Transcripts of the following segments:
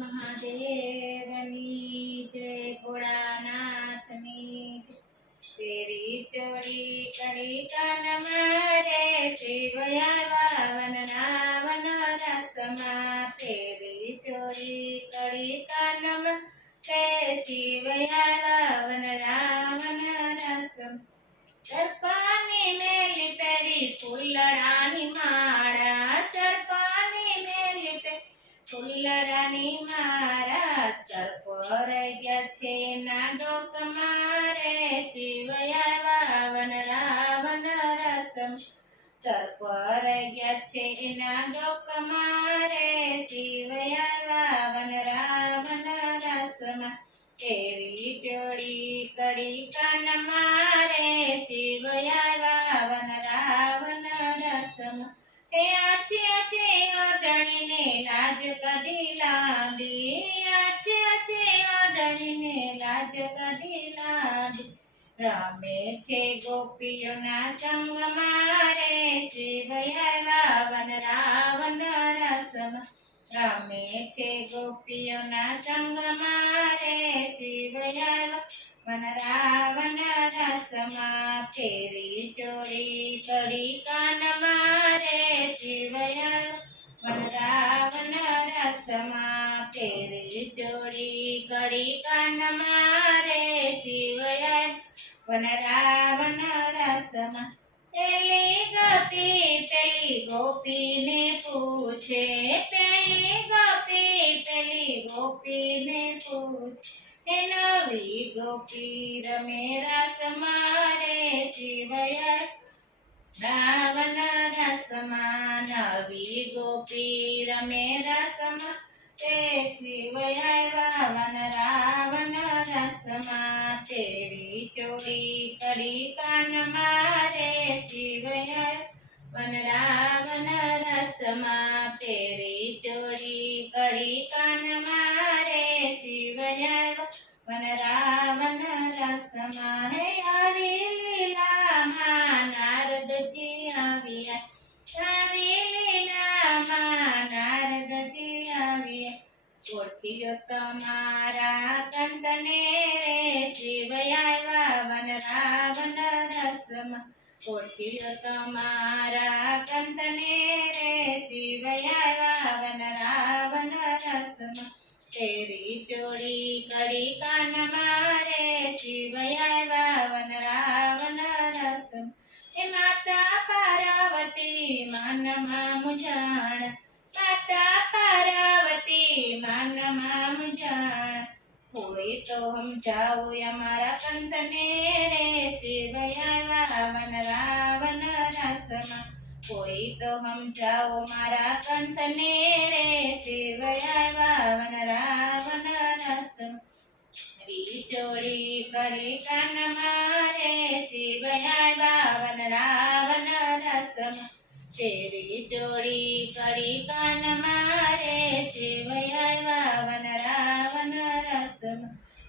મહાદેવની જય, ભોળાનાથની જય। તેરી ચોરી કરી કાન મારે શિવયા વન રસમાં, તેરી ચોરી કરી કાન મારે શિવયા વન રસમ। સર્પાની મેલી પેરી ફૂલડાની માળા, સર્પાની મેલી પેરી ફૂલડાની માળા, સર્પ રહી ગયા છે ના ડોક મારે શિવયા વન રસમ। સર્પ રહી ગયા છે ના ડોક મારે શિવયા વન રસમ। તેરી ચોરી કડી કાન મારે શિવયા વન રસમ। એ આછી આછી ઓઢણીને લાજ કાઢી લાંબી, આછી આછી ઓઢણીને લાજ કાઢી લાંબી, રમે છે ગોપીઓના સંગ મારે શિવયા વન રસમ। રમે છે ગોપીઓના સંગ મારે શિવયા વન રસમાં। તેરી ચોરી કરી કાન મારે શિવયા વન રસમાં। તેરી ચોરી કરી કાન મારે શિવયા વન રસમાં। પેલી ગોપીને પૂછે, પેલી ગોપીને પૂછે, નવી ગોપી રમે રસ મારે શિવયા વન રસમાં। નવી ગોપી રમે રસમાં તે શિવયા વન રસમાં। તેરી ચોરી કરી કાન મારે શિવયા વન રસમાં। તેરી ચોરી કરી કાન મારે શિવયા વન રસમાં। હે હરી લીલામાં નારદજી આવ્યા, હરી લીલામાં નારદજી આવ્યા, ઓળખ્યો તમારા કંઠને રે શિવયા વન રસમાં। ઓળખ્યો તમારા કંઠને રે શિવયા વન રસમાં। તેરી ચોરી કરી કાન મારે શિવયા વન રસમ। એ માતા પાર્વતી માનમાં મૂંઝાણ, માતા પાર્વતી માનમાં મૂંઝાણ, કોઈ તો સમજાવો અમારા કંઠને રે શિવયા વન રસમાં। કોઈ તો સમજાવો મારા કંઠને રે શિવયા વન રસમ। તેરી ચોરી કરી કાન મારે શિવયા વન રસમ। તેરી ચોરી કરી કાન મારે શિવયા વન રસમ।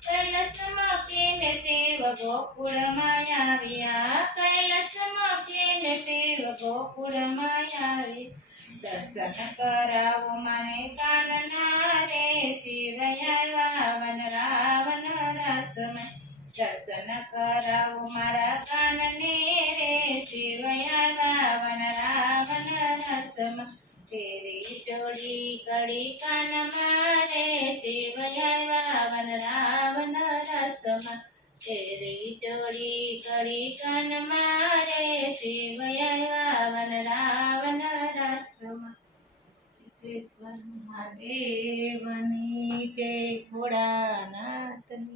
કૈલાસ મૂકીને શિવ ગોકુળમાં આવ્યા, કૈલાસ મૂકીને શિવ ગોકુળમાં આવ્યા, દર્શન કરાવો મને કાનના રે શિવયા વન રસમાં। દર્શન કરાવો મારા કાનને રે શિવયા વન રસમાં। તેરી ચોરી કરી કાન મારે શિવયા વન રસમાં। તેરી ચોરી કરી કાન મારે શિવયા વન રસમાં। શ્રી કૃષ્ણ મહાદેવની જય, ભોળાનાથની